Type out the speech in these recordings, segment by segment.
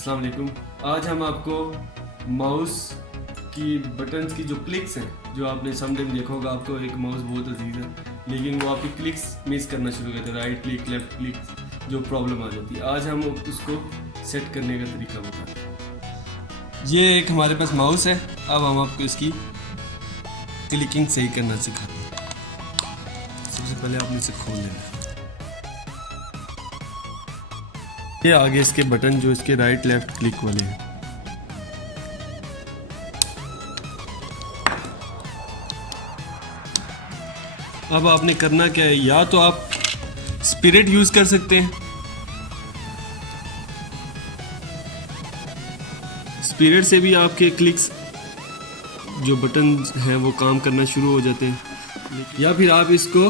अस्सलाम वालेकुम। आज हम आपको माउस की बटन्स की जो क्लिक्स हैं, जो आपने समटाइम देखा होगा, आपको एक माउस बहुत अजीज है लेकिन वो आपकी क्लिक्स मिस करना शुरू करते हैं, राइट क्लिक लेफ्ट क्लिक, जो प्रॉब्लम आ जाती है। आज हम उसको सेट करने का तरीका बताते हैं। ये एक हमारे पास माउस है, अब हम आपको इसकी क्लिकिंग सही करना सिखाते हैं। सबसे पहले आपने इसे खोल लेना। ये आगे इसके बटन जो इसके राइट लेफ्ट क्लिक वाले हैं। अब आपने करना क्या है, या तो आप स्पिरिट यूज कर सकते हैं। स्पिरिट से भी आपके क्लिक्स जो बटन हैं वो काम करना शुरू हो जाते हैं, या फिर आप इसको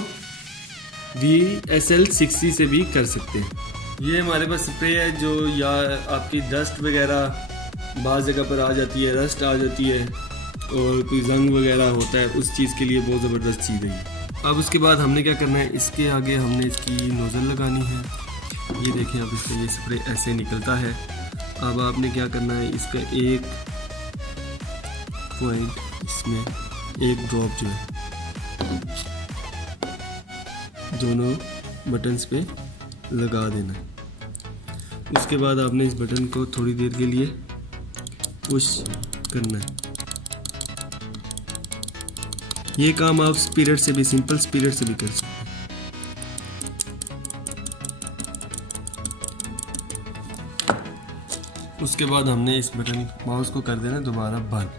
VSL60 से भी कर सकते हैं। ये हमारे पास स्प्रे है जो या आपकी डस्ट वगैरह बाज़ जगह पर आ जाती है, रस्ट आ जाती है और कोई जंग वगैरह होता है, उस चीज़ के लिए बहुत ज़बरदस्त चीज़ है ये। अब उसके बाद हमने क्या करना है, इसके आगे हमने इसकी नोज़ल लगानी है। ये देखें, अब इसका ये स्प्रे ऐसे निकलता है। अब आपने क्या करना है, इसका एक पॉइंट इसमें एक ड्रॉप जो है दोनों बटन्स पे लगा देना है। उसके बाद आपने इस बटन को थोड़ी देर के लिए पुश करना है। ये काम आप स्पिरिट से भी, सिंपल स्पिरिट से भी कर सकते हैं। उसके बाद हमने इस बटन माउस को कर देना दोबारा बंद।